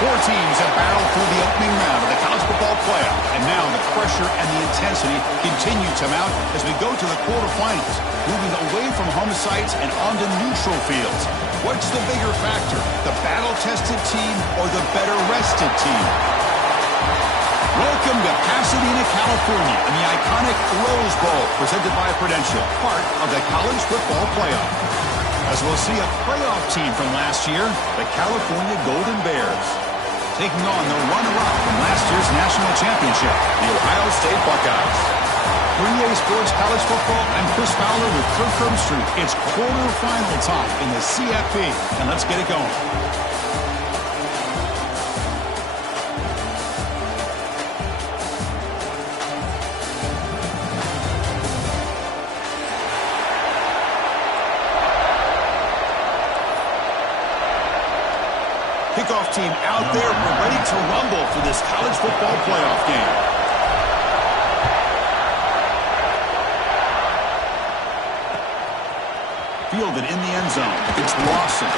Four teams have battled through the opening round of the college football playoff, and now the pressure and the intensity continue to mount as we go to the quarterfinals, moving away from home sites and onto neutral fields. What's the bigger factor, the battle-tested team or the better-rested team? Welcome to Pasadena, California, in the iconic Rose Bowl, presented by Prudential, part of the college football playoff. As we'll see a playoff team from last year, the California Golden Bears, taking on the runner-up from last year's national championship, the Ohio State Buckeyes. For EA Sports College Football, I'm Chris Fowler with Kirk Herbstreit. It's quarterfinal time in the CFP, and let's get it going. Kickoff team out there, we're ready to rumble for this college football playoff game. Fielded in the end zone. It's Lawson.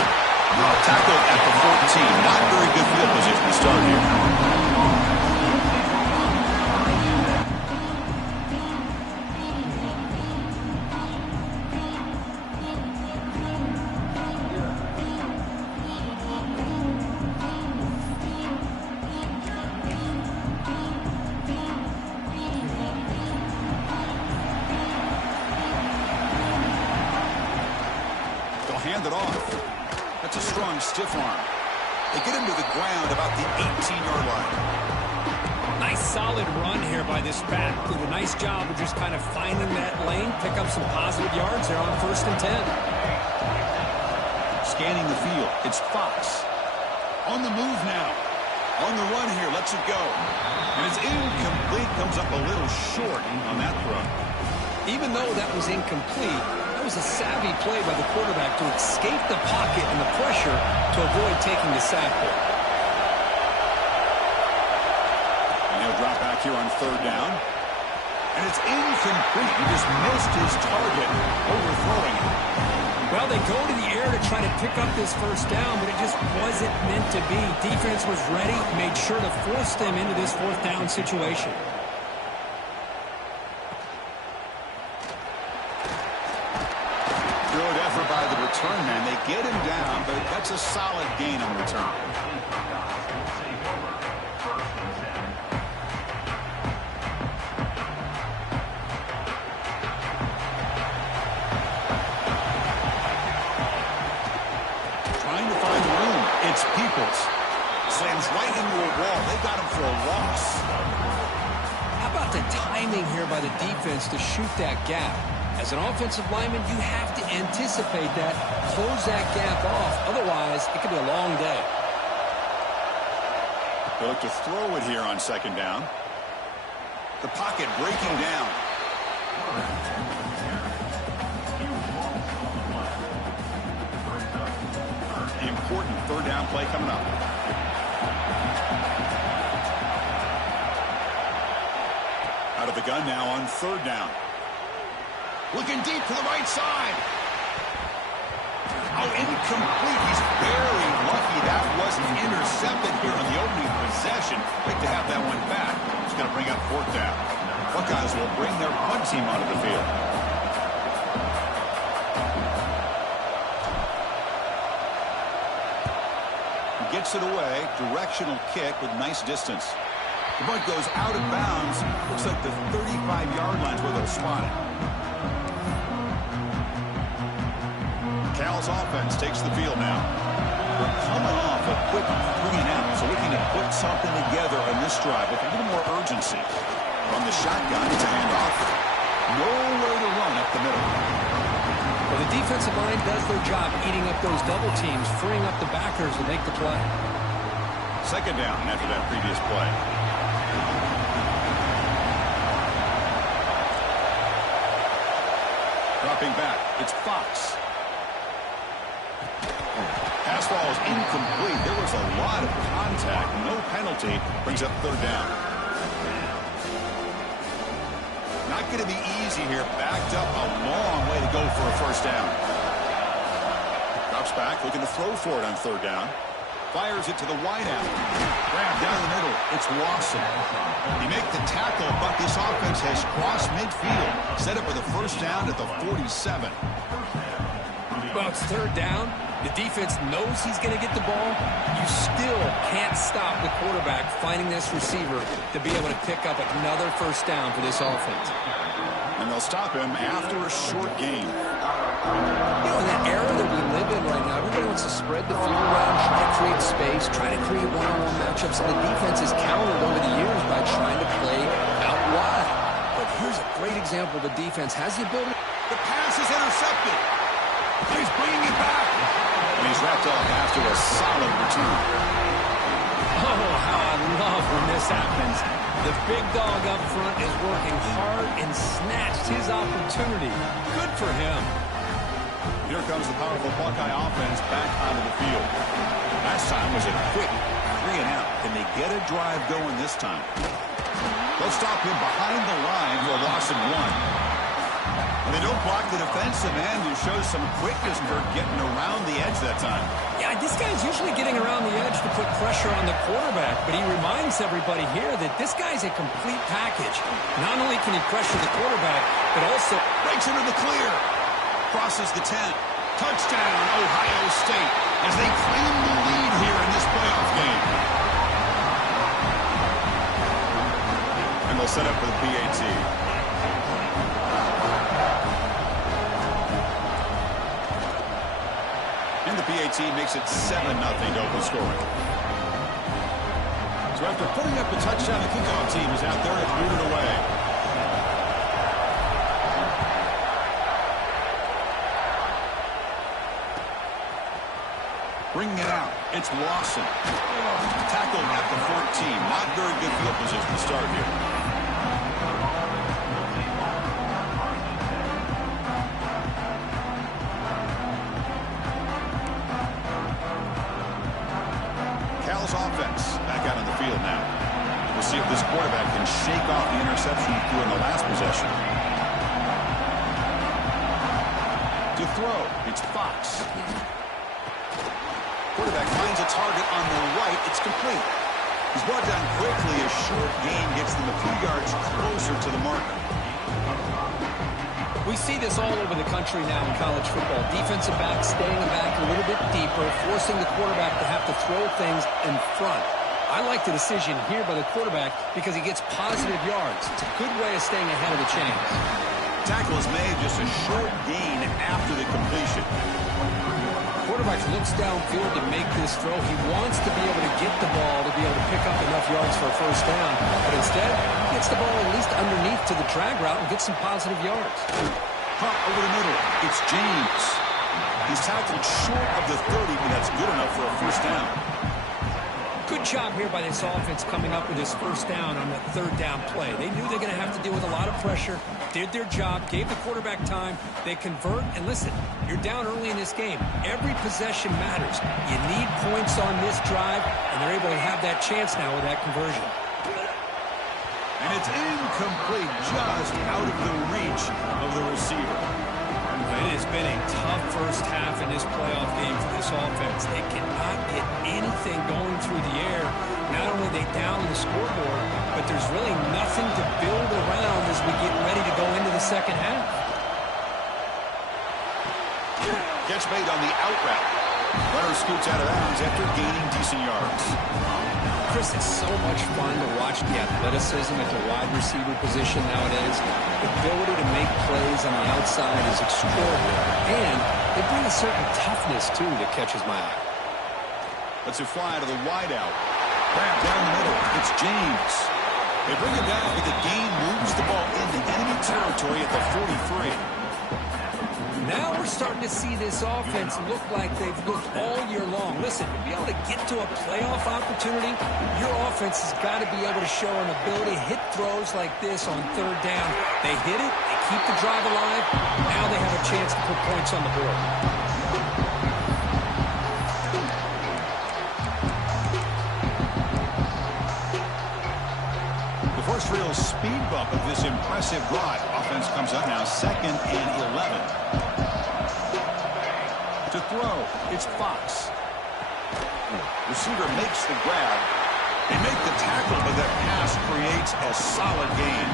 Tackled at the 14. Not very good field position to start here. Hand it off. That's a strong stiff arm. They get him to the ground about the 18-yard line. Nice solid run here by this back. Did a nice job of just kind of finding that lane, pick up some positive yards there on 1st and 10. Scanning the field. It's Fox. On the move now. On the run here. Lets it go. And it's incomplete. Comes up a little short on that throw. Even though that was incomplete, that was a savvy play by the quarterback to escape the pocket and the pressure to avoid taking the sack there. And he'll drop back here on third down. And it's incomplete. He just missed his target, overthrowing it. Well, they go to the air to try to pick up this first down, but it just wasn't meant to be. Defense was ready, made sure to force them into this fourth down situation. Good effort by the return man. They get him down, but that's a solid gain on return. Trying to find room. It's Peoples. Slams right into a wall. They got him for a loss. How about the timing here by the defense to shoot that gap? As an offensive lineman, you have to anticipate that, close that gap off. Otherwise, it could be a long day. They look to throw it here on second down. The pocket breaking down. An important third down play coming up. Out of the gun now on third down. Looking deep to the right side. Oh, incomplete. He's barely lucky that wasn't intercepted here on the opening possession. Great to have that one back. Just going to bring up fourth down. Buckeyes will bring their punt team onto the field. He gets it away. Directional kick with nice distance. The punt goes out of bounds. Looks like the 35-yard line's where they'll spot it. Cal's offense takes the field now. We're coming off a quick 3 and out, so looking to put something together on this drive with a little more urgency. From the shotgun, it's a handoff. Nowhere to run up the middle. Well, the defensive line does their job eating up those double teams, freeing up the backers to make the play. Second down after that previous play. Dropping back, it's Fox. Pass ball is incomplete. There was a lot of contact. No penalty. Brings up third down. Not going to be easy here. Backed up a long way to go for a first down. Drops back, looking to throw for it on third down. Fires it to the wideout. Grab down the middle. It's Lawson. He makes the tackle, but this offense has crossed midfield. Set up for the first down at the 47. Well, it's third down. The defense knows he's going to get the ball. You still can't stop the quarterback finding this receiver to be able to pick up another first down for this offense. And they'll stop him after a short game. You know, in that era that we live in right now, everybody wants to spread the field around, try to create space, try to create one-on-one matchups, and the defense has countered over the years by trying to play out wide. But here's a great example. The defense has the ability. The pass is intercepted. He's bringing it back. And he's wrapped up after a solid return. Oh, how I love when this happens. The big dog up front is working hard and snatched his opportunity. Good for him. Here comes the powerful Buckeye offense back onto the field. Last time was a quick 3 and out. Can they get a drive going this time? They'll stop him behind the line for a loss of 1. And they don't block the defensive end, who shows some quickness for getting around the edge that time. Yeah, this guy's usually getting around the edge to put pressure on the quarterback, but he reminds everybody here that this guy's a complete package. Not only can he pressure the quarterback, but also breaks into the clear. Crosses the 10. Touchdown, Ohio State, as they claim the lead here in this playoff game. And they'll set up for the PAT. And the PAT makes it 7-0 open scoring. So after putting up a touchdown, the kickoff team is out there and moving away. Bringing it out, it's Lawson. Tackled at the 14. Not very good field position to start here. Offense back out on the field now. We'll see if this quarterback can shake off the interception he threw in the last possession. To throw, it's Fox. Quarterback finds a target on the right. It's complete. He's brought down quickly. A short gain gets them a few yards closer to the marker. We see this all over the country now in college football. Defensive backs staying back a little bit deeper, forcing the quarterback to have to throw things in front. I like the decision here by the quarterback because he gets positive yards. It's a good way of staying ahead of the chains. Tackle is made, just a short gain after the completion. Quarterback looks downfield to make this throw. He wants to be able to get the ball to be able to pick up enough yards for a first down. But instead, he gets the ball at least underneath to the drag route and gets some positive yards. Pump over the middle. It's James. He's tackled short of the 30, but that's good enough for a first down. Good job here by this offense coming up with this first down on that third down play. They knew they were going to have to deal with a lot of pressure, did their job, gave the quarterback time. They convert, and listen, you're down early in this game. Every possession matters. You need points on this drive, and they're able to have that chance now with that conversion. And it's incomplete, just out of the reach of the receiver. It has been a tough first half in this playoff game for this offense. They cannot get anything going through the air. Not only are they down the scoreboard, but there's really nothing to build around as we get ready to go into the second half. Catch made on the out route. Runner scoots out of bounds after gaining decent yards. Chris, it's so much fun to watch the athleticism at the wide receiver position nowadays. The ability to make plays on the outside is extraordinary. And they bring a certain toughness, too, that catches my eye. Let's it fly to the wideout. Grab down the middle. It's James. They bring him down, but the gain moves the ball into enemy territory at the 43. Now we're starting to see this offense look like they've looked all year long. Listen, to be able to get to a playoff opportunity, your offense has got to be able to show an ability to hit throws like this on third down. They hit it, they keep the drive alive. Now they have a chance to put points on the board. The first real speed bump of this impressive drive. Offense comes up now, 2nd and 11. To throw, it's Fox. Receiver makes the grab. They make the tackle, but that pass creates a solid gain.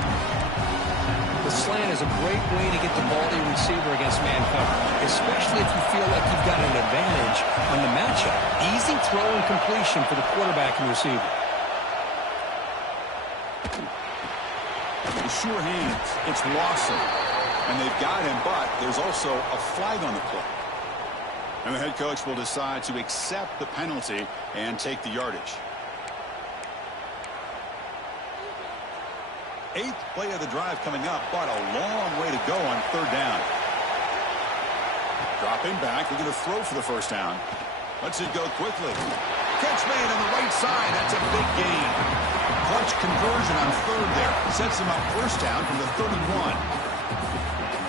The slant is a great way to get the ball to your receiver against man cover, especially if you feel like you've got an advantage on the matchup. Easy throw and completion for the quarterback and receiver. The sure hands. It's Lawson. And they've got him, but there's also a flag on the play. And the head coach will decide to accept the penalty and take the yardage. 8th play of the drive coming up, but a long way to go on 3rd down. Dropping back, they're going to throw for the 1st down. Lets it go quickly. Catch made on the right side. That's a big gain. Clutch conversion on 3rd there. Sets him up 1st down from the 31.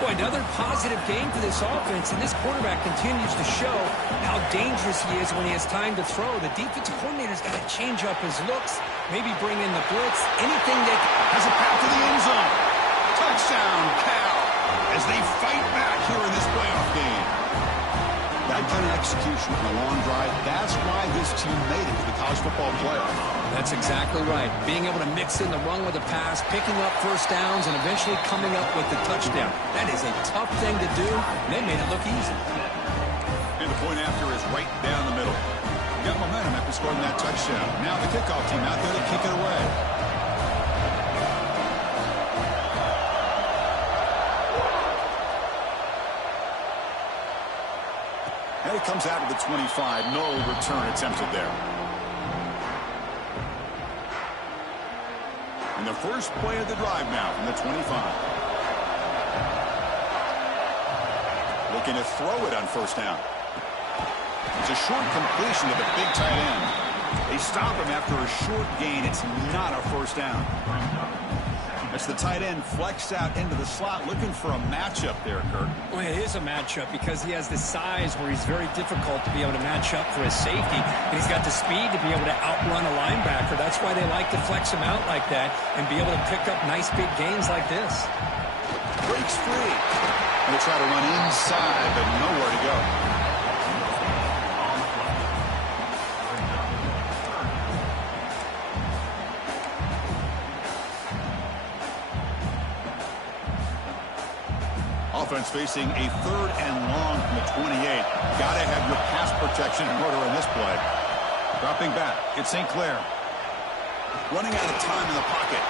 Boy, another positive game for this offense, and this quarterback continues to show how dangerous he is when he has time to throw. The defensive coordinator's got to change up his looks, maybe bring in the blitz, anything that has a path to the end zone. Touchdown, Cal, as they fight back here in this playoff game. That kind of execution on a long drive, that's why this team made it to the college football playoff. That's exactly right. Being able to mix in the run with the pass, picking up 1st downs, and eventually coming up with the touchdown. That is a tough thing to do, and they made it look easy. And the point after is right down the middle. Got momentum after scoring that touchdown. Now the kickoff team out there to kick it away. And it comes out of the 25. No return attempted there. And the first play of the drive now from the 25. Looking to throw it on 1st down. It's a short completion to the big tight end. They stop him after a short gain. It's not a 1st down. As the tight end flexed out into the slot, looking for a matchup there, Kirk. Well, it is a matchup because he has the size where he's very difficult to be able to match up for his safety. And he's got the speed to be able to outrun a linebacker. That's why they like to flex him out like that and be able to pick up nice big gains like this. Breaks free. They'll try to run inside, but nowhere to go. Offense facing a 3rd and long from the 28. Got to have your pass protection in order in this play. Dropping back, it's St. Clair. Running out of time in the pocket.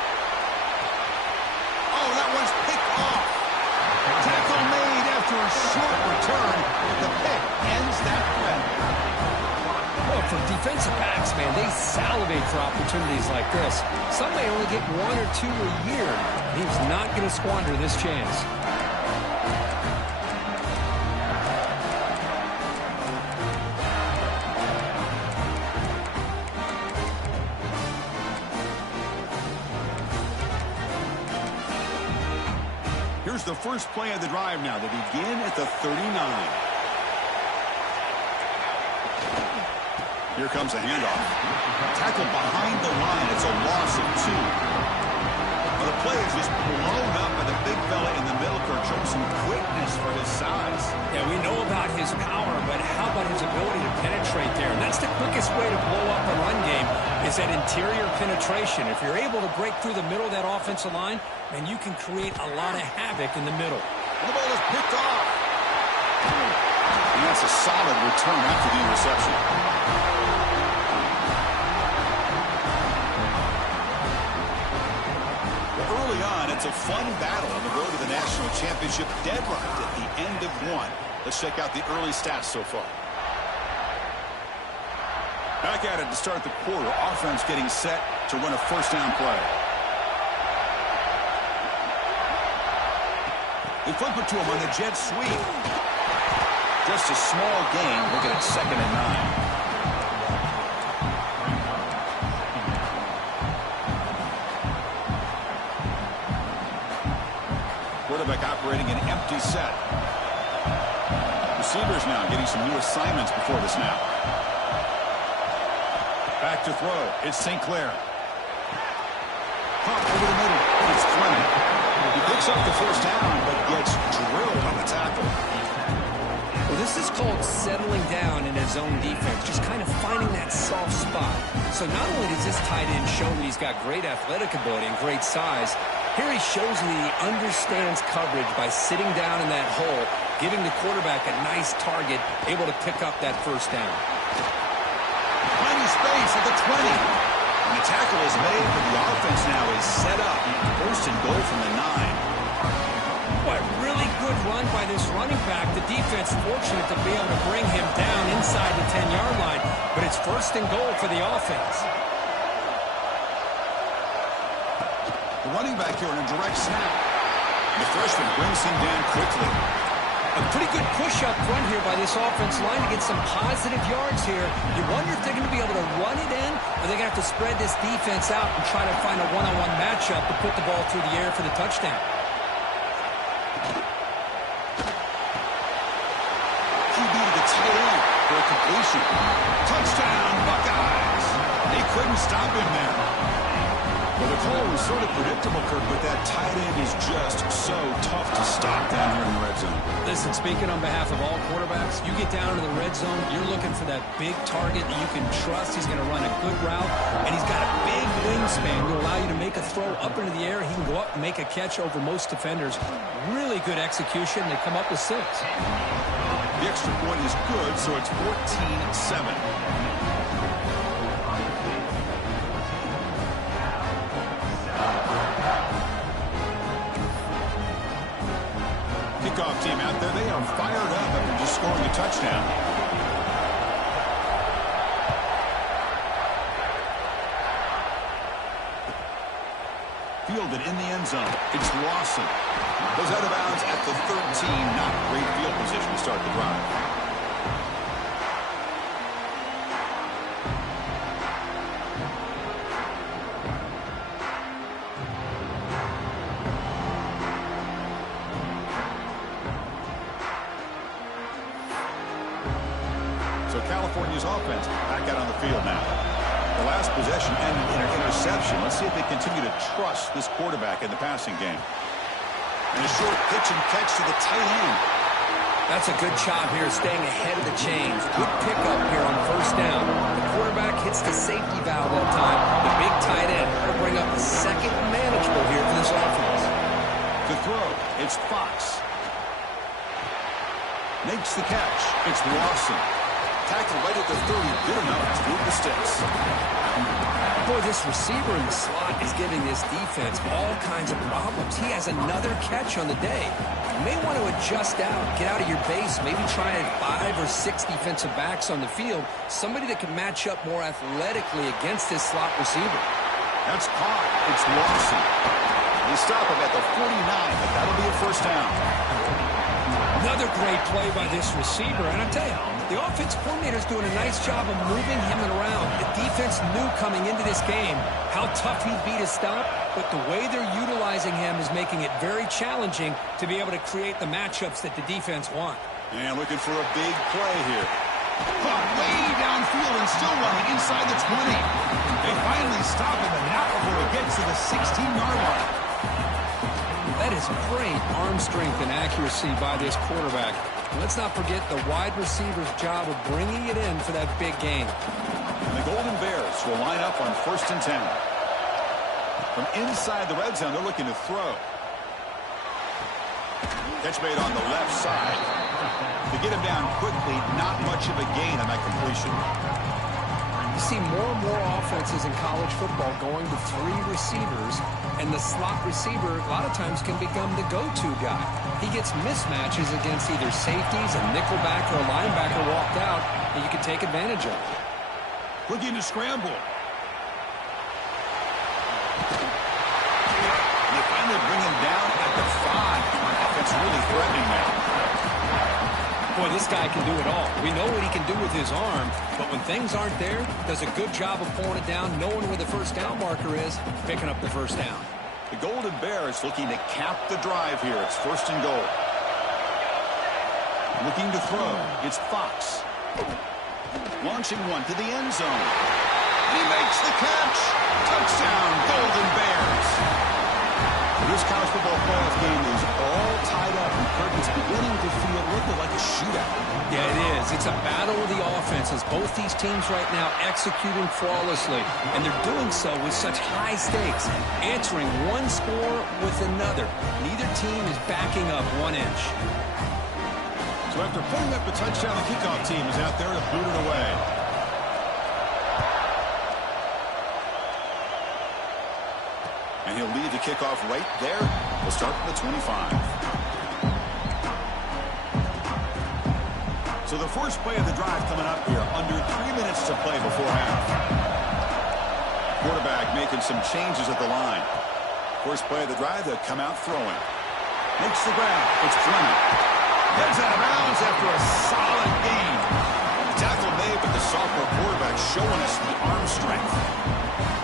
Oh, that one's picked off. Tackle made after a short return. The pick ends that threat. Well, for defensive backs, man, they salivate for opportunities like this. Some may only get 1 or 2 a year. He's not going to squander this chance. Here's the first play of the drive now. They begin at the 39. Here comes a handoff. Tackled behind the line. It's a loss of 2. Well, the play is just blown up by the big fella in the middle. Kirk showing some quickness for his size. Yeah, we know about his power, but how about his ability to penetrate there? And that's the quickest way to blow up a run game is that interior penetration. If you're able to break through the middle of that offensive line, then you can create a lot of havoc in the middle. The ball is picked off. And that's a solid return after the interception. Early on, it's a fun battle on the road to the national championship, deadlocked at the end of 1. Let's check out the early stats so far. Back at it to start the quarter. Offense getting set to run a 1st down play. They flip it to him on the jet sweep. Just a small gain. Looking at 2nd and 9. Quarterback operating an empty set. Receivers now getting some new assignments before the snap. Back to throw. It's St. Clair. Pop over the middle. It's Fleming. He picks up the 1st down, but gets drilled on the tackle. Well, this This is called settling down in his own defense, just kind of finding that soft spot. So not only does this tight end show that he's got great athletic ability and great size, here he shows that he understands coverage by sitting down in that hole, giving the quarterback a nice target, able to pick up that first down. Plenty space at the 20. And the tackle is made, but the offense now is set up. 1st and goal from the 9. What a really good run by this running back. The defense fortunate to be able to bring him down inside the 10-yard line, but it's 1st and goal for the offense. The running back here on a direct snap. The freshman brings him down quickly. A pretty good push up front here by this offense line to get some positive yards here. You wonder if they're going to be able to run it in, or they're going to have to spread this defense out and try to find a one-on-one matchup to put the ball through the air for the touchdown. QB to the tight end for a completion. Touchdown, Buckeyes! They couldn't stop him there. Well, the call was sort of predictable, Kirk, but that tight end is just so tough to stop down here in the red zone. Listen, speaking on behalf of all quarterbacks, you get down to the red zone, you're looking for that big target that you can trust. He's going to run a good route, and he's got a big wingspan to allow you to make a throw up into the air. He can go up and make a catch over most defenders. Really good execution. They come up with 6. The extra point is good, so it's 14-7. Kickoff team out there, they are fired up after just scoring a touchdown. Fielded in the end zone. It's Lawson. Goes out of bounds at the 13. Not great field position to start the drive. California's offense back out on the field now. The last possession ended in an interception. Let's see if they continue to trust this quarterback in the passing game. And a short pitch and catch to the tight end. That's a good job here, staying ahead of the chains. Good pickup here on 1st down. The quarterback hits the safety valve that time. The big tight end will bring up the second manageable here for this offense. To throw, it's Fox. Makes the catch. It's Lawson. Tackle right at the 30, good enough to move the sticks. Boy, this receiver in the slot is giving this defense all kinds of problems. He has another catch on the day. You may want to adjust out, get out of your base, maybe try 5 or 6 defensive backs on the field, somebody that can match up more athletically against this slot receiver. That's caught. It's Lawson. They stop him at the 49, but that'll be a 1st down. Another great play by this receiver, and I tell you, the offense coordinator is doing a nice job of moving him around. The defense knew coming into this game how tough he'd be to stop, but the way they're utilizing him is making it very challenging to be able to create the matchups that the defense want. And looking for a big play here. Caught way downfield and still running inside the 20. They finally stop him, and not before he gets to the 16-yard line. That is great arm strength and accuracy by this quarterback. Let's not forget the wide receiver's job of bringing it in for that big game. And the Golden Bears will line up on 1st and 10. From inside the red zone, they're looking to throw. Catch made on the left side. To get him down quickly, not much of a gain on that completion. You see more and more offenses in college football going to 3 receivers, and the slot receiver a lot of times can become the go-to guy. He gets mismatches against either safeties, a nickelback, or a linebacker walked out that you can take advantage of. Looking to scramble. They finally bring him down at the 5. Offense really threatening now. Boy, this guy can do it all. We know what he can do with his arm, but when things aren't there, does a good job of pulling it down, knowing where the 1st down marker is, picking up the 1st down. The Golden Bears looking to cap the drive here. It's 1st and goal. Looking to throw. It's Fox. Launching one to the end zone. He makes the catch. Touchdown, Golden Bears. This This college football playoff game is all tied up, and Kirk, it's beginning to feel a little bit like a shootout. Yeah, it is. It's a battle of the offenses. Both these teams right now executing flawlessly, and they're doing so with such high stakes, answering one score with another. Neither team is backing up 1 inch. So after putting up a touchdown, the kickoff team is out there to boot it away. And he'll lead the kickoff right there. We'll start from the 25. So the first play of the drive coming up here, under 3 minutes to play before half. Quarterback making some changes at the line. First play of the drive, they'll come out throwing. Makes the grab. It's Fleming. Gets out of bounds after a solid gain. Tackle made, but the sophomore quarterback showing us the arm strength.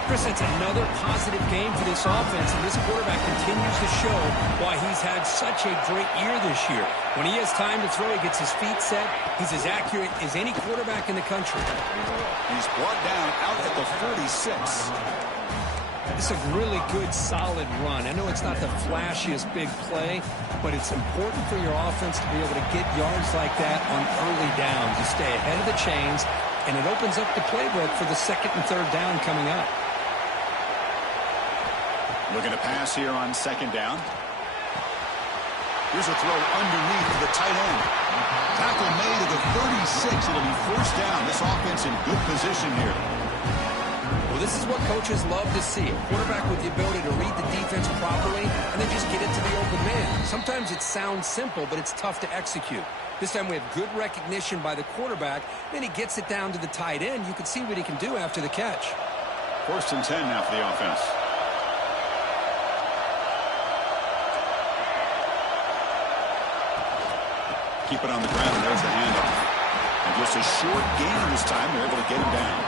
Chris, it's another positive game for this offense, and this quarterback continues to show why he's had such a great year this year. When he has time to throw, he gets his feet set. He's as accurate as any quarterback in the country. He's brought down out at the 46. It's a really good, solid run. I know it's not the flashiest big play, but it's important for your offense to be able to get yards like that on early downs. You stay ahead of the chains, and it opens up the playbook for the second and third down coming up. Looking to pass here on second down. Here's a throw underneath to the tight end. Tackle made at the 36. It'll be first down. This offense in good position here. Well, this is what coaches love to see. A quarterback with the ability to read the defense properly and then just get it to the open man. Sometimes it sounds simple, but it's tough to execute. This time we have good recognition by the quarterback. Then he gets it down to the tight end. You can see what he can do after the catch. 1st and 10 now for the offense. Keep it on the ground. There's the handoff. And just a short gain this time. They're able to get him down.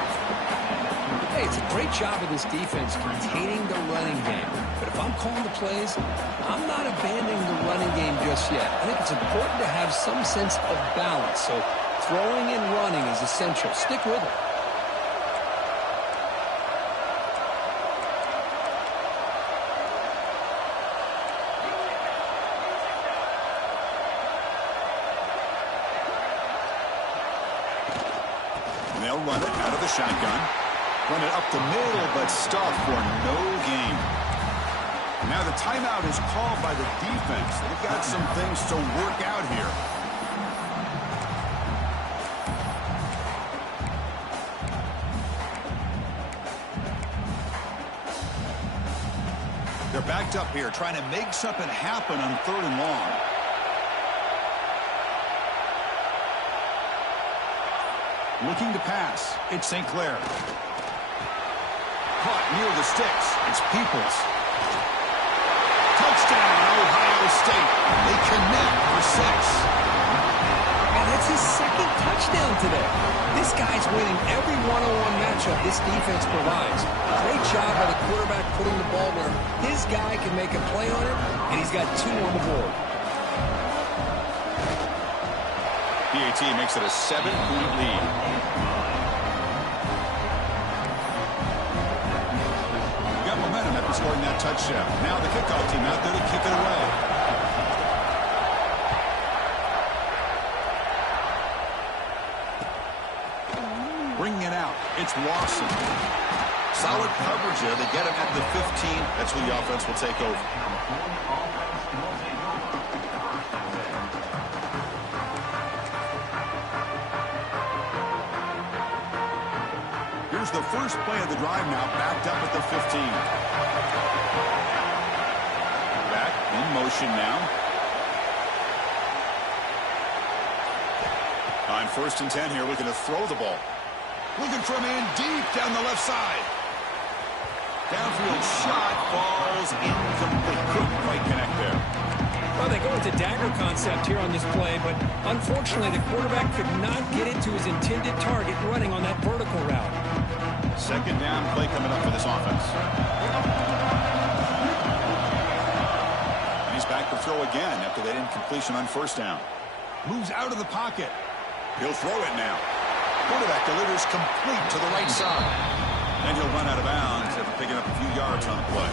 Hey, it's a great job of this defense containing the running game. But if I'm calling the plays, I'm not abandoning the running game just yet. I think it's important to have some sense of balance. So throwing and running is essential. Stick with it. And they'll run it out of the shotgun. Run it up the middle, but stuffed for no gain. Now the timeout is called by the defense. They've got some things to work out here. They're backed up here, trying to make something happen on 3rd and long. Looking to pass. It's St. Clair. Caught near the sticks. It's Peoples. Touchdown, Ohio State. They connect for 6. And that's his second touchdown today. This guy's winning every one-on-one matchup this defense provides. Great job by the quarterback putting the ball where his guy can make a play on it, and he's got 2 on the board. PAT makes it a 7-point lead. Got momentum after scoring that touchdown. Now the kickoff team out there to kick it away. Bringing it out. It's Lawson. Solid coverage there. They get him at the 15. That's where the offense will take over. Here's the first play of the drive now, backed up at the 15. Back in motion now. On 1st and 10 here, looking to throw the ball. Looking for a man deep down the left side. Downfield shot falls incomplete. Couldn't quite connect there. Well, they go with the dagger concept here on this play, but unfortunately the quarterback could not get it to his intended target running on that vertical route. Second down play coming up for this offense. And he's back to throw again after that incompletion on 1st down. Moves out of the pocket. He'll throw it now. Quarterback delivers complete to the right side. And he'll run out of bounds after picking up a few yards on the play.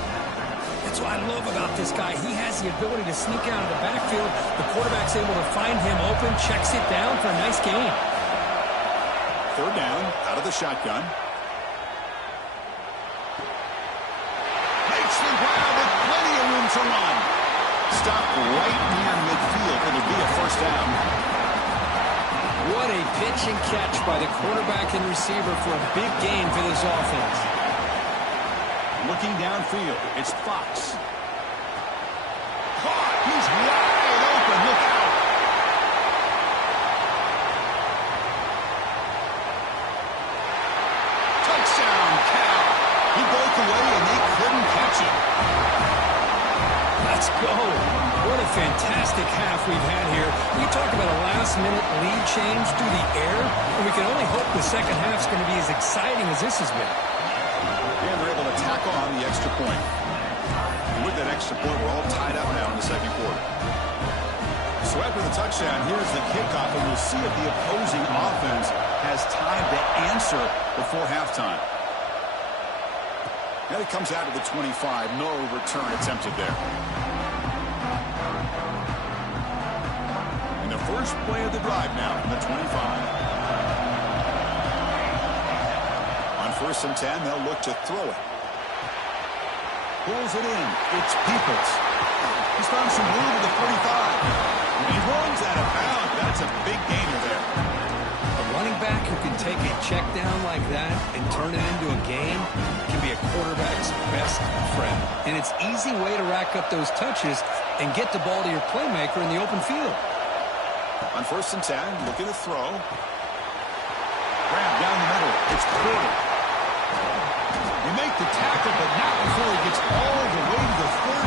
That's what I love about this guy. He has the ability to sneak out of the backfield. The quarterback's able to find him open, checks it down for a nice gain. Third down, out of the shotgun. Makes the grab with plenty of room to run. Stopped right near midfield. It'll be a first down. What a pitch and catch by the quarterback and receiver for a big gain for this offense. Looking downfield, it's Fox. Caught! He's wide open. Look out! Touchdown, Cal. He broke away and they couldn't catch it. Let's go. What a fantastic half we've had here. We talk about a last-minute lead change through the air, and we can only hope the second half's going to be as exciting as this has been. And they're able to tackle on the extra point. And with that extra point, we're all tied up now in the second quarter. So after the touchdown, here's the kickoff, and we'll see if the opposing offense has time to answer before halftime. And it comes out of the 25. No return attempted there. And the first play of the drive now from the 25. On 1st and 10, they'll look to throw it. Pulls it in. It's Peoples. He's found some room at the 45. He runs out of bounds. That's a big gainer there. A running back who can take a check down like that and turn it into a gain can be a quarterback's best friend. And it's an easy way to rack up those touches and get the ball to your playmaker in the open field. On 1st and 10, looking to throw. Grab down the middle. It's Porter. They make the tackle, but not before he gets all the way to the 30.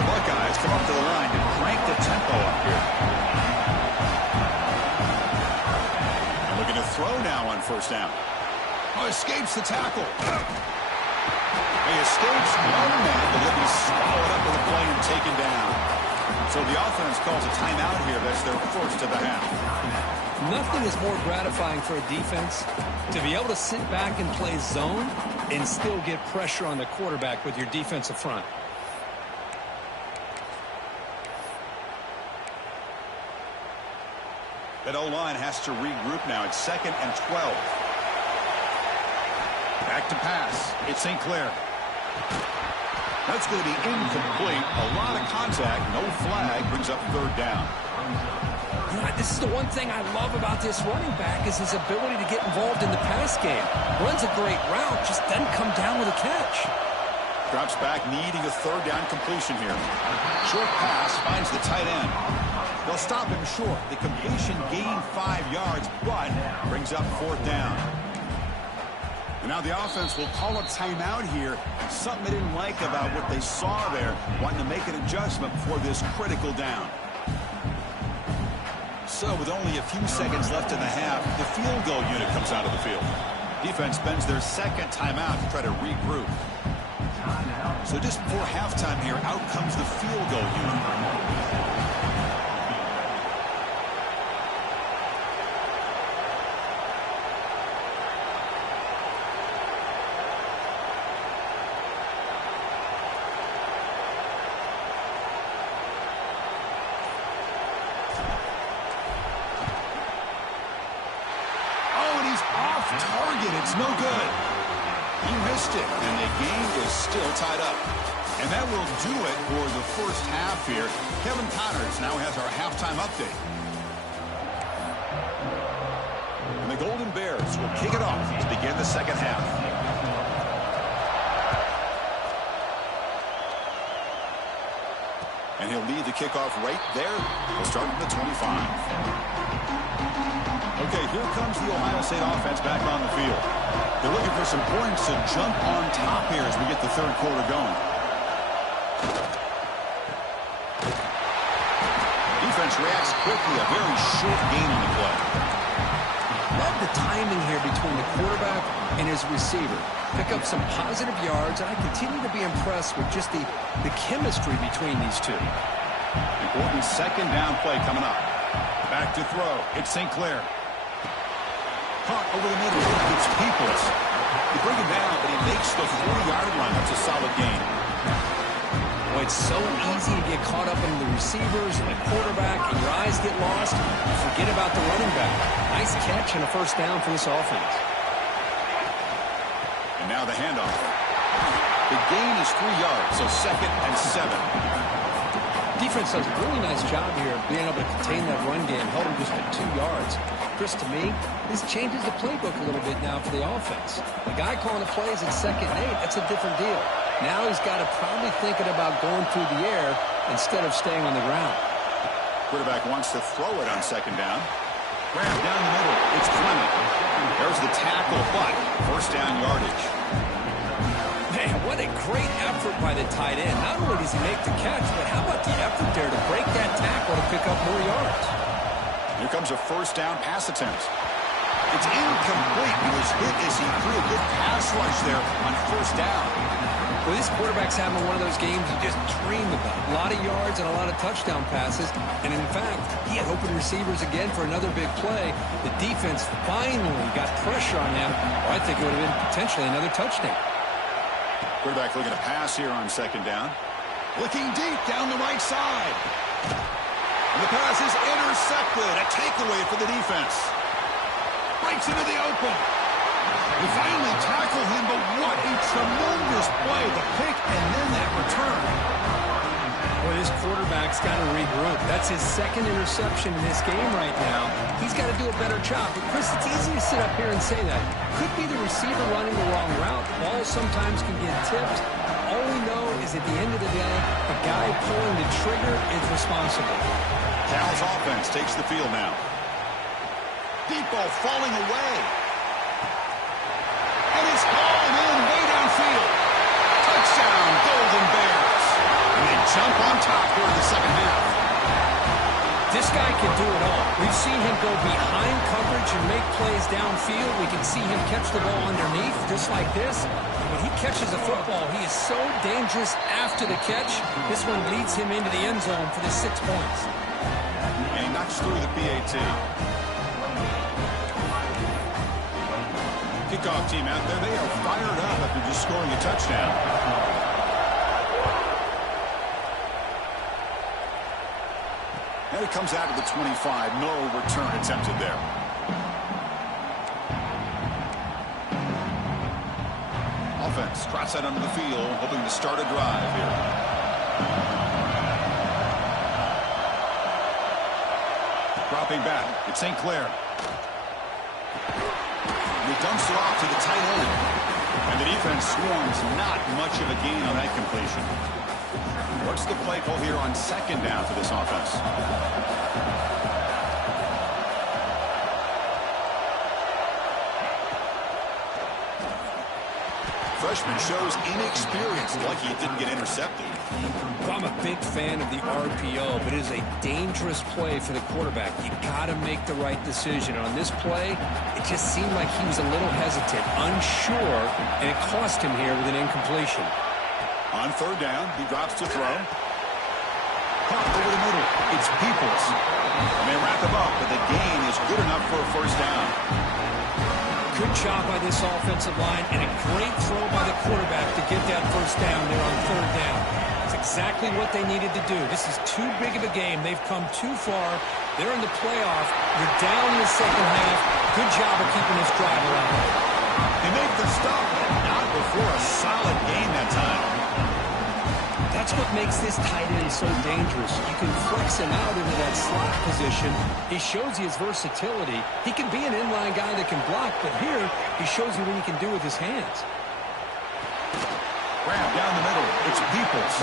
The Buckeyes come up to the line to crank the tempo up here. And looking to throw now on 1st down. Oh, escapes the tackle. He escapes one man, but he'll be swallowed up with a play and taken down. So the offense calls a timeout here. That's their first of the half. Nothing is more gratifying for a defense to be able to sit back and play zone and still get pressure on the quarterback with your defensive front. That O-line has to regroup now. It's 2nd and 12. Back to pass. It's St. Clair. That's going to be incomplete. A lot of contact. No flag. Brings up 3rd down. You know, this is the one thing I love about this running back is his ability to get involved in the pass game. Runs a great route, just doesn't come down with a catch. Drops back, needing a 3rd down completion here. Short pass finds the tight end. They'll stop him short. The completion gained 5 yards, but brings up 4th down. And now the offense will call a timeout here. Something they didn't like about what they saw there. Wanting to make an adjustment before this critical down. So with only a few seconds left in the half, the field goal unit comes out of the field. Defense spends their 2nd timeout to try to regroup. So just before halftime here, out comes the field goal unit. It's no good. He missed it, and the game is still tied up. And that will do it for the first half here. Kevin Connors now has our halftime update. And the Golden Bears will kick it off to begin the second half. And he'll lead the kickoff right there. We'll start from the 25. Okay, here comes the Ohio State offense back on the field. They're looking for some points to jump on top here as we get the 3rd quarter going. Defense reacts quickly, a very short gain on the play. Love the timing here between the quarterback and his receiver. Pick up some positive yards, and I continue to be impressed with just the chemistry between these two. Important 2nd down play coming up. Back to throw. It's St. Clair. Caught over the middle. It's Peoples. They bring him down, but he makes the 40-yard line. That's a solid gain. Boy, it's so easy to get caught up in the receivers and the quarterback, and your eyes get lost. You forget about the running back. Nice catch and a first down for this offense. And now the handoff. The gain is 3 yards, so 2nd and 7. Defense does a really nice job here of being able to contain that run game, held him just at 2 yards. Chris, to me, this changes the playbook a little bit now for the offense. The guy calling the plays at 2nd and 8, that's a different deal. Now he's got to probably thinking about going through the air instead of staying on the ground. Quarterback wants to throw it on 2nd down. Grab down the middle. It's Clement. There's the tackle, but first down yardage. Man, what a great effort by the tight end. Not only does he make the catch, but how about the effort there to break that tackle to pick up more yards? Here comes a first down pass attempt. It's incomplete. He was hit as he threw a good pass rush there on first down. Well, this quarterback's having one of those games you just dream about. A lot of yards and a lot of touchdown passes. And in fact, he had open receivers again for another big play. The defense finally got pressure on him. Or I think it would have been potentially another touchdown. Quarterback looking to pass here on 2nd down. Looking deep down the right side. And the pass is intercepted. A takeaway for the defense. Breaks into the open. They finally tackle him, but what a tremendous play. The pick and then that return. Well, this quarterback's got to regroup. That's his 2nd interception in this game right now. He's got to do a better job. But, Chris, it's easy to sit up here and say that. Could be the receiver running the wrong route. Balls sometimes can get tipped. All we know is at the end of the day, the guy pulling the trigger is responsible. Cal's offense takes the field now. Deep ball falling away. And it's gone in way downfield. Touchdown, Golden Bears. And they jump on top here in the 2nd half. This guy can do it all. We've seen him go behind coverage and make plays downfield. We can see him catch the ball underneath, just like this. When he catches a football, he is so dangerous after the catch. This one leads him into the end zone for the 6 points. And he knocks through the PAT. Kickoff team out there, they are fired up after just scoring a touchdown. And it comes out of the 25. No return attempted there. Offense trots out onto the field, hoping to start a drive here. Dropping back, it's St. Clair. He dumps it off to the tight end. And the defense swarms. Not much of a gain on that completion. What's the play call here on 2nd down for this offense? Freshman shows inexperience, like he didn't get intercepted. Well, I'm a big fan of the RPO, but it is a dangerous play for the quarterback. You got to make the right decision. On this play, it just seemed like he was a little hesitant, unsure, and it cost him here with an incompletion. On 3rd down, he drops to throw. Caught over the middle. It's Peoples. And they wrap him up, but the gain is good enough for a first down. Good job by this offensive line, and a great throw by the quarterback to get that first down there on 3rd down. It's exactly what they needed to do. This is too big of a game. They've come too far. They're in the playoff. You're down in the 2nd half. Good job of keeping this drive alive. They make the stop, but not before a solid game that time. That's what makes this tight end so dangerous. You can flex him out into that slot position. He shows you his versatility. He can be an inline guy that can block, but here he shows you what he can do with his hands. Grab down the middle. It's Peoples.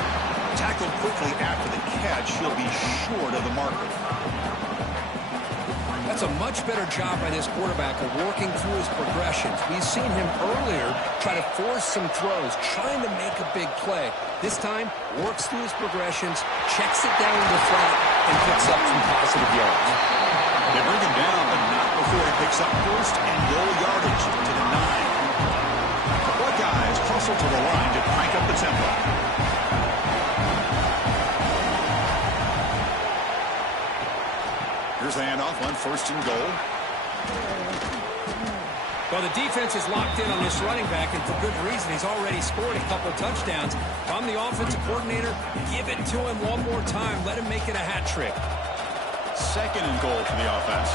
Tackled quickly after the catch. He'll be short of the marker. That's a much better job by this quarterback of working through his progressions. We've seen him earlier try to force some throws, trying to make a big play. This time, works through his progressions, checks it down to the flat, and picks up some positive yards. They bring him down, but not before he picks up 1st and goal yardage to the 9. The Buckeyes hustle to the line to crank up the tempo. Here's the handoff on 1st and goal. Well, the defense is locked in on this running back, and for good reason. He's already scored a couple touchdowns. If I'm the offensive coordinator, give it to him one more time. Let him make it a hat trick. 2nd and goal for the offense.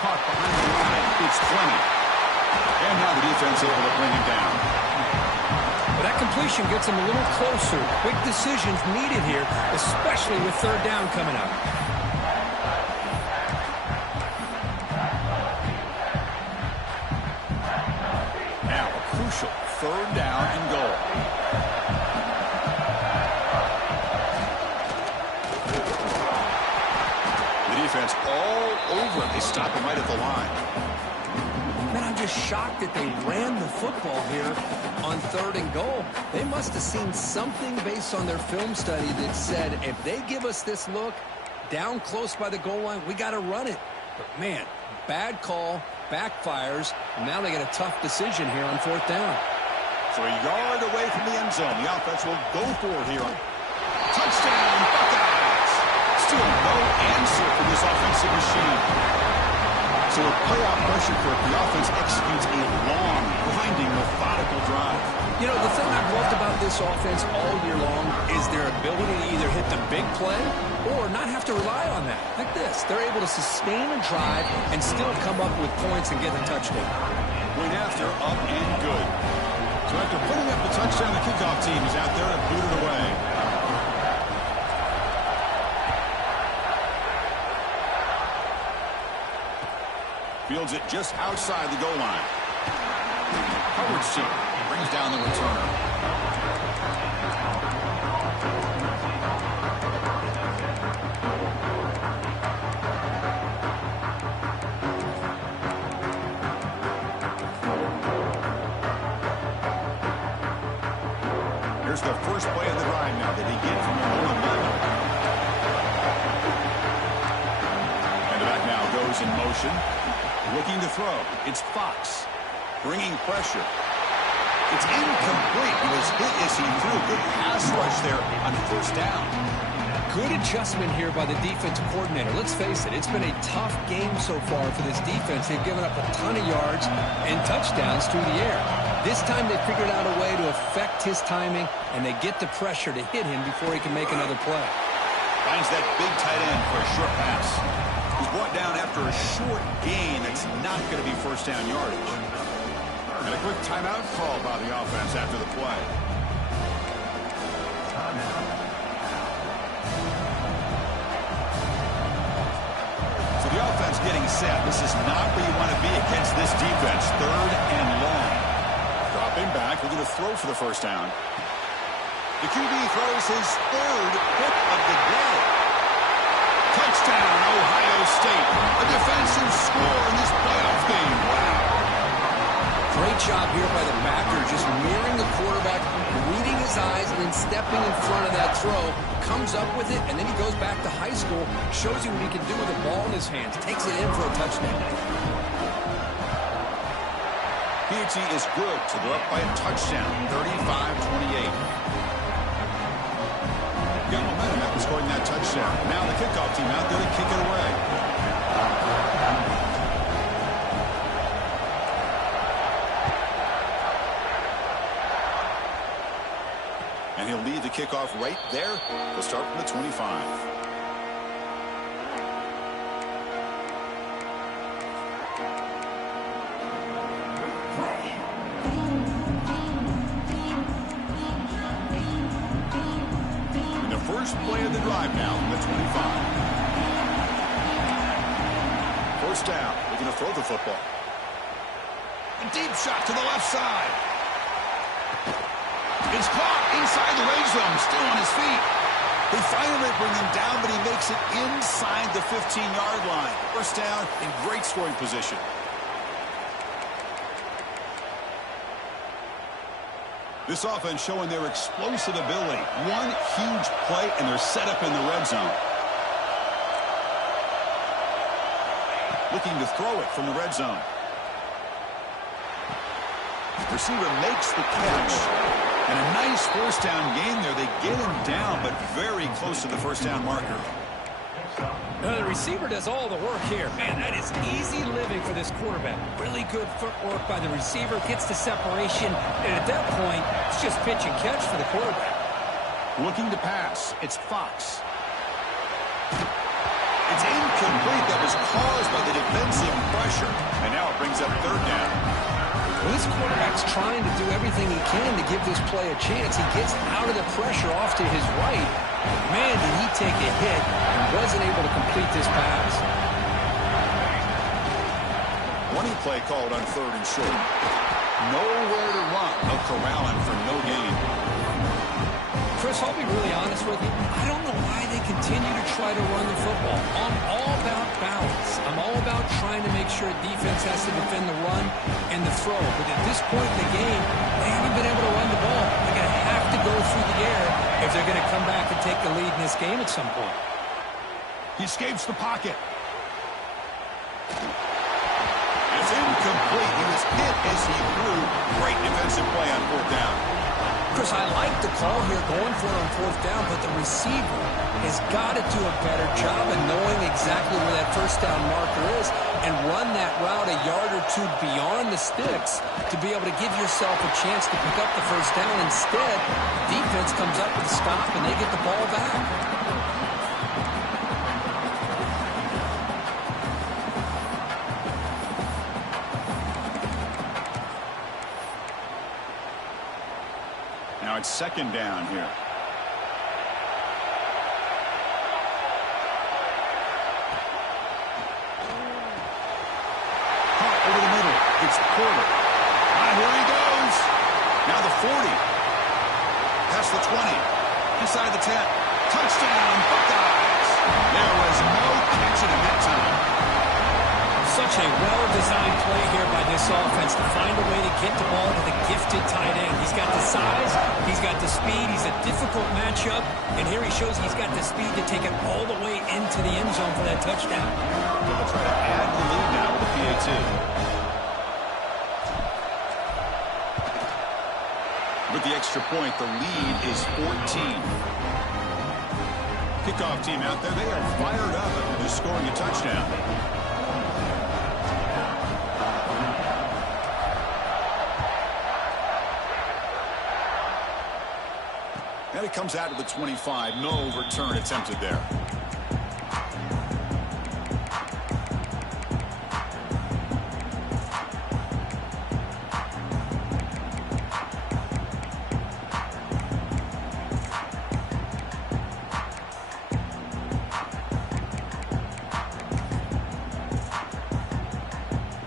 Caught behind the line. It's plenty. And now the defense able to bring him down. But that completion gets him a little closer. Quick decisions needed here, especially with 3rd down coming up. Now a crucial 3rd down and goal. The defense all over it. They stop him right at the line. Man, I'm just shocked that they ran the football here on 3rd and goal. They must have seen something based on their film study that said, if they give us this look down close by the goal line, we got to run it. But, man, bad call, backfires, and now they get a tough decision here on 4th down. So a yard away from the end zone. The offense will go for it here. Touchdown, Buckeyes! Still no answer for this offensive machine. So with playoff pressure for it, the offense executes a long, grinding, methodical drive. You know, the thing I've loved about this offense all year long is their ability to either hit the big play or not have to rely on that. Like this. They're able to sustain a drive and still come up with points and get a touchdown. Going after, up and good. So after putting up the touchdown, the kickoff team is out there to boot it away. Fields it just outside the goal line. Howard's team brings down the returner. Here's the first play of the drive now. They begin from the 1-11. And the back now goes in motion. Looking to throw. It's Fox. Bringing pressure. It's incomplete. He was hit as he threw. Good pass rush there on 1st down. Good adjustment here by the defensive coordinator. Let's face it, it's been a tough game so far for this defense. They've given up a ton of yards and touchdowns through the air. This time they figured out a way to affect his timing, and they get the pressure to hit him before he can make another play. Finds that big tight end for a short pass. He's brought down after a short gain. That's not going to be 1st down yardage. And a quick timeout call by the offense after the play. So the offense getting set. This is not where you want to be against this defense. 3rd and long. Dropping back. Looking to throw for the 1st down. The QB throws his 3rd hit of the day. Touchdown, Ohio State. A defensive score in this playoff game. Wow. Great job here by the backer, just mirroring the quarterback, reading his eyes, and then stepping in front of that throw. Comes up with it, and then he goes back to high school, shows you what he can do with the ball in his hands, takes it in for a touchdown. PAT is good, so they're up by a touchdown, 35-28. Got momentum after scoring that touchdown. Now the kickoff team out there to kick it away. And he'll lead the kickoff right there. He'll start from the 25. First play of the drive now from the 25. 1st down. Looking to throw the football. A deep shot to the left side. It's caught inside the red zone. Still on his feet. They finally bring him down, but he makes it inside the 15-yard line. 1st down in great scoring position. This offense showing their explosive ability. One huge play, and they're set up in the red zone. Looking to throw it from the red zone. Receiver makes the catch. And a nice 1st down gain there. They get him down, but very close to the 1st down marker. The receiver does all the work here. Man, that is easy living for this quarterback. Really good footwork by the receiver. Gets the separation. And at that point, it's just pitch and catch for the quarterback. Looking to pass. It's Fox. It's incomplete. That was caused by the defensive pressure. And now it brings up third down. Well, this quarterback's trying to do everything he can to give this play a chance. He gets out of the pressure off to his right. Man, did he take a hit and wasn't able to complete this pass. Running play called on third and short. Nowhere to run. They'll corral him for no gain. Chris, I'll be really honest with you. I don't know why they continue to try to run the football. I'm all about balance. I'm all about trying to make sure defense has to defend the run and the throw. But at this point in the game, they haven't been able to run the ball. They're going to have to go through the air if they're going to come back and take the lead in this game at some point. He escapes the pocket. It's incomplete. He was hit as he threw. Great defensive play on fourth down. Chris, I like the call here going for it on fourth down, but the receiver has got to do a better job of knowing exactly where that first down marker is and run that route a yard or two beyond the sticks to be able to give yourself a chance to pick up the first down. Instead, defense comes up with a stop and they get the ball back. Now it's second down here. Caught over the middle. It's Porter. Here he goes. Now the 40. Past the 20. Inside the 10. Touchdown, Buckeyes. There was no catching him that time. Such a well-designed play here by this offense to find a way to get the ball to the gifted tight end. He's got the size, he's got the speed, he's a difficult matchup, and here he shows he's got the speed to take it all the way into the end zone for that touchdown. They'll try to add the lead now with the PAT. With the extra point, the lead is 14. Kickoff team out there, they are fired up after just scoring a touchdown. And it comes out to the 25. No return attempted there.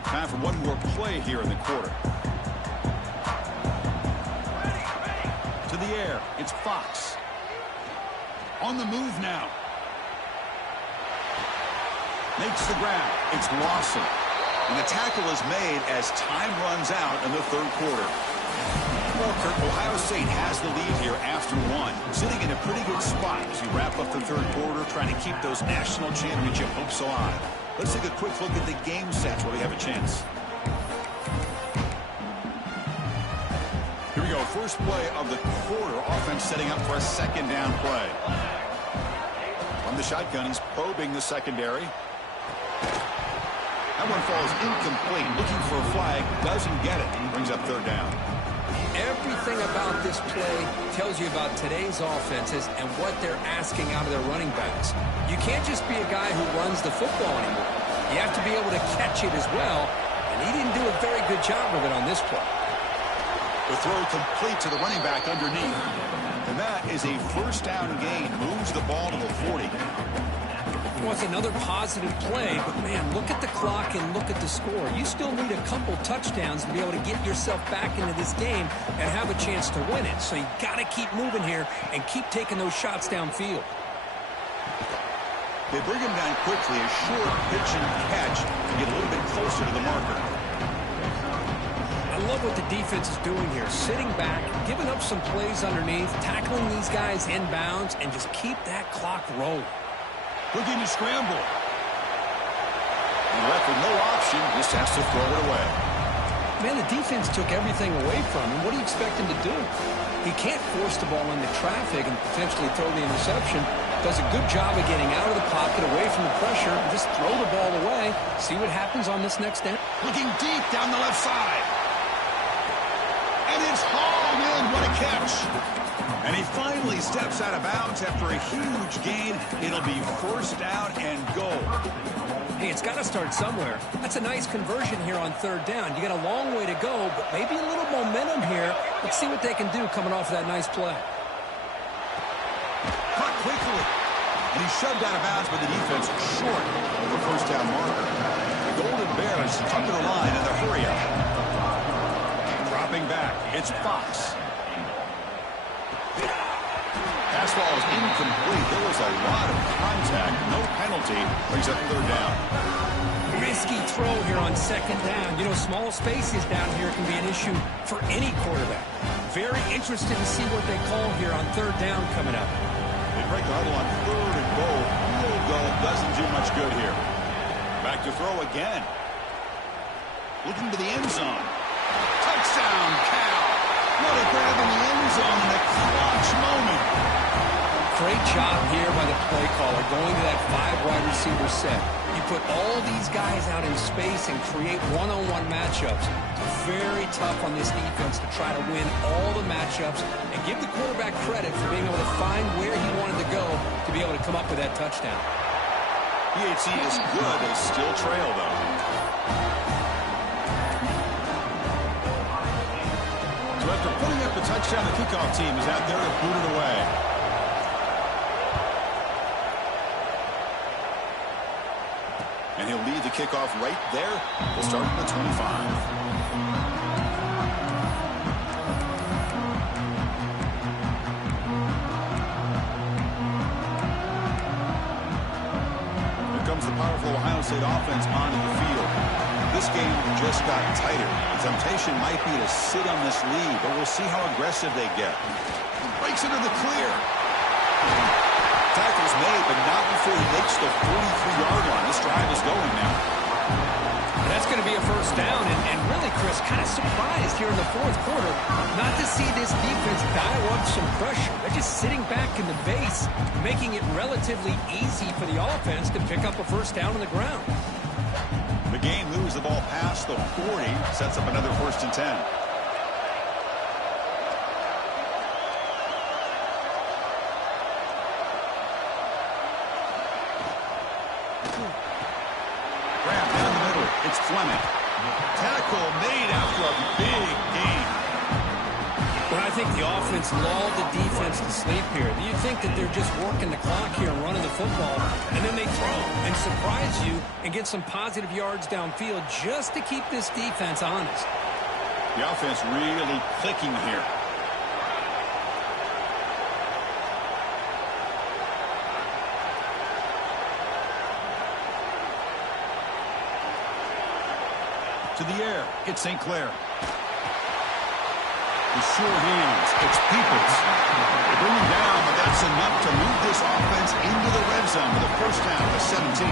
Time for one more play here in the quarter. To the air, it's Fox. On the move now. Makes the grab. It's Lawson. And the tackle is made as time runs out in the third quarter. Well, Kirk, Ohio State has the lead here after one. Sitting in a pretty good spot as you wrap up the third quarter, trying to keep those national championship hopes alive. Let's take a quick look at the game sets where we have a chance. Here we go. First play of the quarter. Offense setting up for a second down play. From the shotgun, he's probing the secondary. That one falls incomplete. Looking for a flag. Doesn't get it. Brings up third down. Everything about this play tells you about today's offenses and what they're asking out of their running backs. You can't just be a guy who runs the football anymore. You have to be able to catch it as well, and he didn't do a very good job of it on this play. The throw complete to the running back underneath. And that is a first down gain. Moves the ball to the 40. Well, it's another positive play, but man, look at the clock and look at the score. You still need a couple touchdowns to be able to get yourself back into this game and have a chance to win it. So you got to keep moving here and keep taking those shots downfield. They bring him down quickly, a short pitch and catch to get a little bit closer to the marker. I love what the defense is doing here, sitting back, giving up some plays underneath, tackling these guys inbounds, and just keep that clock rolling. Looking to scramble. And left with no option, just has to throw it away. Man, the defense took everything away from him. What do you expect him to do? He can't force the ball into traffic and potentially throw the interception. Does a good job of getting out of the pocket, away from the pressure, and just throw the ball away. See what happens on this next down. Looking deep down the left side. And it's hauled in. What a catch. And he finally steps out of bounds after a huge gain. It'll be first down and goal. Hey, it's got to start somewhere. That's a nice conversion here on third down. You got a long way to go, but maybe a little momentum here. Let's see what they can do coming off of that nice play. Caught quickly. And he's shoved out of bounds by the defense short of the first down marker. The Golden Bears come to the line in the hurry-up. Dropping back, it's Fox. Pass ball is incomplete. There was a lot of contact. No penalty. Brings up third down. Risky throw here on second down. You know, small spaces down here can be an issue for any quarterback. Very interested to see what they call here on third down coming up. They break the huddle on third and goal. Field goal doesn't do much good here. Back to throw again. Looking to the end zone. Touchdown, Cal. What a grab in the end zone in a clutch moment. Great job here by the play caller going to that 5 wide receiver set. You put all these guys out in space and create one-on-one matchups. It's very tough on this defense to try to win all the matchups and give the quarterback credit for being able to find where he wanted to go to be able to come up with that touchdown. PAT is good. They still trail, though. So after putting up the touchdown, the kickoff team is out there to boot it away. And he'll lead the kickoff right there. We'll start at the 25. Here comes the powerful Ohio State offense onto the field. This game just got tighter. The temptation might be to sit on this lead, but we'll see how aggressive they get. Breaks into the clear. Tackle's made, but not before he makes the 43-yard line. This drive is going now. That's going to be a first down, and really, Chris, kind of surprised here in the fourth quarter not to see this defense dial up some pressure. They're just sitting back in the base, making it relatively easy for the offense to pick up a first down on the ground. The game moves the ball past the 40, sets up another 1st and 10. Grab down the middle. It's Fleming. Tackle made after a big gain. Well, I think the offense lulled the defense to sleep here. Do you think that they're just working the clock here and running the football, and then they throw and surprise you and get some positive yards downfield just to keep this defense honest? The offense really clicking here. To the air, it's St. Clair. The sure hands, it's Peoples. They bring him down, but that's enough to move this offense into the red zone with a first down of 17.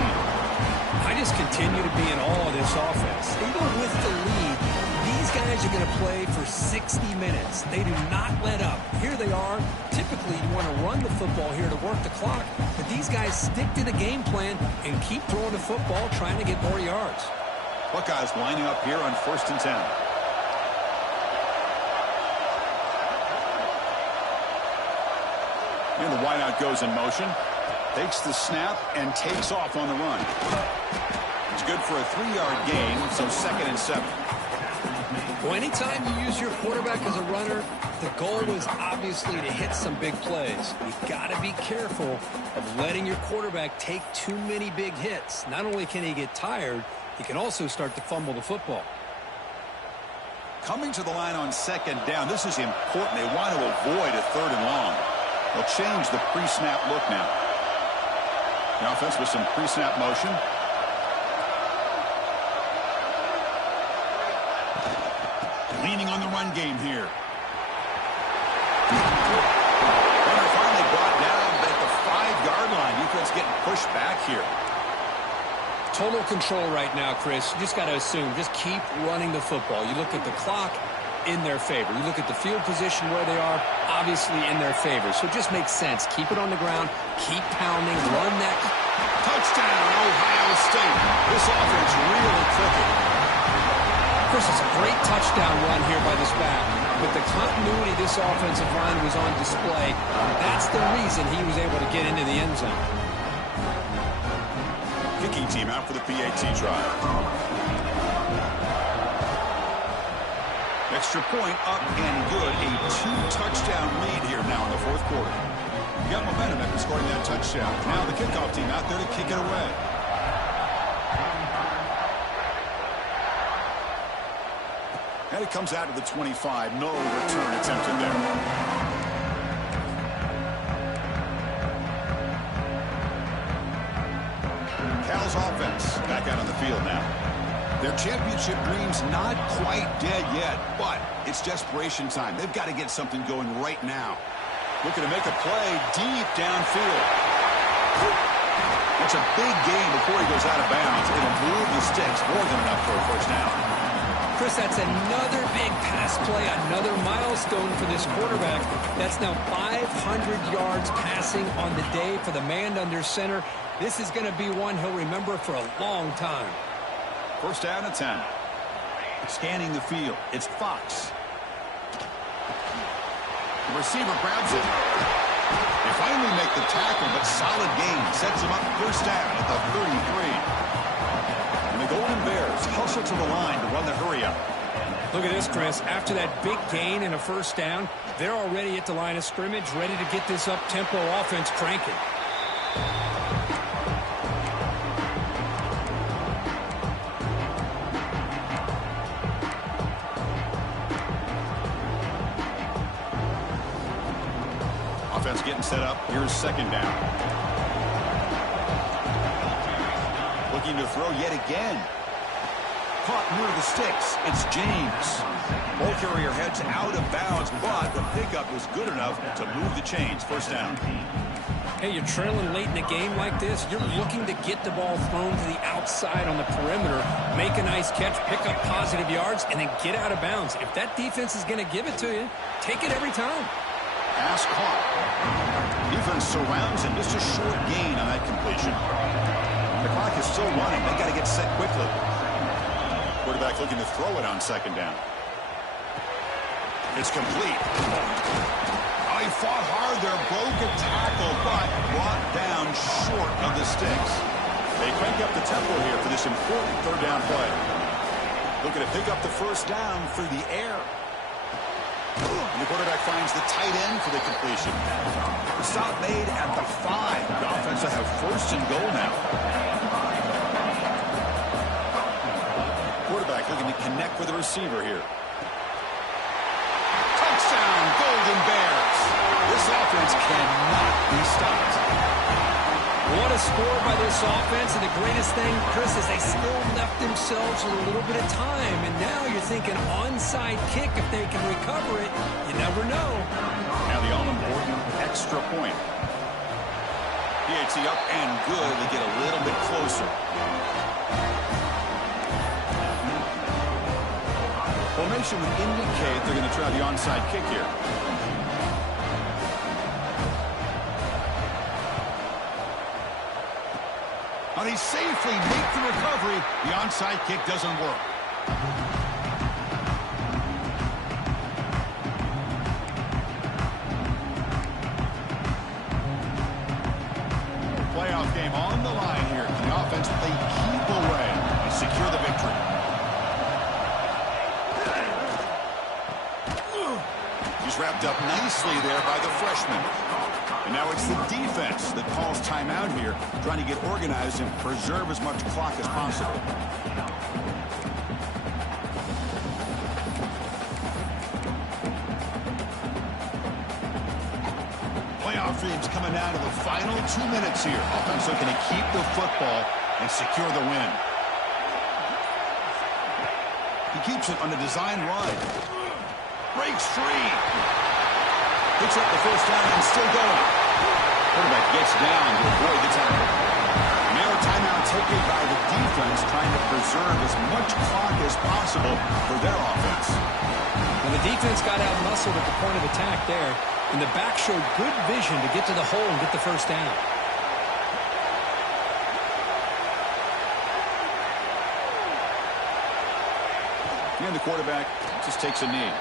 I just continue to be in awe of this offense. Even with the lead, these guys are going to play for 60 minutes. They do not let up. Here they are. Typically, you want to run the football here to work the clock, but these guys stick to the game plan and keep throwing the football, trying to get more yards. Buckeyes lining up here on 1st and 10. And the wideout goes in motion. Takes the snap and takes off on the run. It's good for a 3-yard gain, so 2nd and 7. Well, anytime you use your quarterback as a runner, the goal is obviously to hit some big plays. You've got to be careful of letting your quarterback take too many big hits. Not only can he get tired, he can also start to fumble the football. Coming to the line on 2nd down, this is important. They want to avoid a 3rd and long. They'll change the pre-snap look now. The offense with some pre-snap motion. Leaning on the run game here. Runner finally brought down at the 5-yard line. Defense getting pushed back here. Total control right now, Chris. You just got to assume. Just keep running the football. You look at the clock. in their favor. You look at the field position where they are, obviously in their favor. So it just makes sense. Keep it on the ground, keep pounding, run that. Touchdown, Ohio State. This offense really clicking. Chris, it's a great touchdown run here by this back. But the continuity this offensive line was on display, that's the reason he was able to get into the end zone. Kicking team out for the PAT try. Extra point up and good. A 2-touchdown lead here now in the fourth quarter. You got momentum after scoring that touchdown. Now the kickoff team out there to kick it away. And it comes out to the 25. No return attempted there. Cal's offense back out on the field now. Their championship dream's not quite dead yet, but it's desperation time. They've got to get something going right now. Looking to make a play deep downfield. That's a big gain before he goes out of bounds. It'll move the sticks more than enough for a first down. Chris, that's another big pass play, another milestone for this quarterback. That's now 500 yards passing on the day for the man under center. This is going to be one he'll remember for a long time. First down and 10. Scanning the field. It's Fox. The receiver grabs it. They finally make the tackle, but solid gain. Sets him up first down at the 33. And the Golden Bears hustle to the line to run the hurry-up. Look at this, Chris. After that big gain and a first down, they're already at the line of scrimmage, ready to get this up-tempo offense cranking. Offense getting set up. Here's second down. Looking to throw yet again. Caught near the sticks. It's James. Ball carrier heads out of bounds, but the pickup was good enough to move the chains. First down. Hey, you're trailing late in a game like this. You're looking to get the ball thrown to the outside on the perimeter, make a nice catch, pick up positive yards, and then get out of bounds. If that defense is going to give it to you, take it every time. Pass caught. Defense surrounds him. Just a short gain on that completion. The clock is still running. They got to get set quickly. Quarterback looking to throw it on second down. It's complete. Oh, he fought hard there. Broke a tackle, but brought down short of the sticks. They crank up the tempo here for this important third down play. Looking to pick up the first down through the air. And the quarterback finds the tight end for the completion. The stop made at the 5. The offense will have first and goal now. Quarterback looking to connect with the receiver here. Touchdown, Golden Bears. This offense cannot be stopped. What a score by this offense, and the greatest thing, Chris, is they still left themselves with a little bit of time, and now you're thinking onside kick. If they can recover it, you never know. Now the all-important extra point. PAT up and good to get a little bit closer. Formation would indicate they're going to try the onside kick here. But they safely make the recovery. The onside kick doesn't work. Playoff game on the line here. Can the offense play keep away and secure the victory? He's wrapped up nicely there by the freshman. And now it's the defense that calls timeout here, trying to get organized and preserve as much clock as possible. Playoff dreams coming down to the final 2 minutes here. Offense looking to keep the football and secure the win. He keeps it on a design run. Breaks free. Picks up the first down and still going. Quarterback gets down to avoid the tackle. Now a timeout taken by the defense trying trying to preserve as much clock as possible for their offense. And the defense got out-muscled at the point of attack there, and the back showed good vision to get to the hole and get the first down. And the quarterback just takes a knee.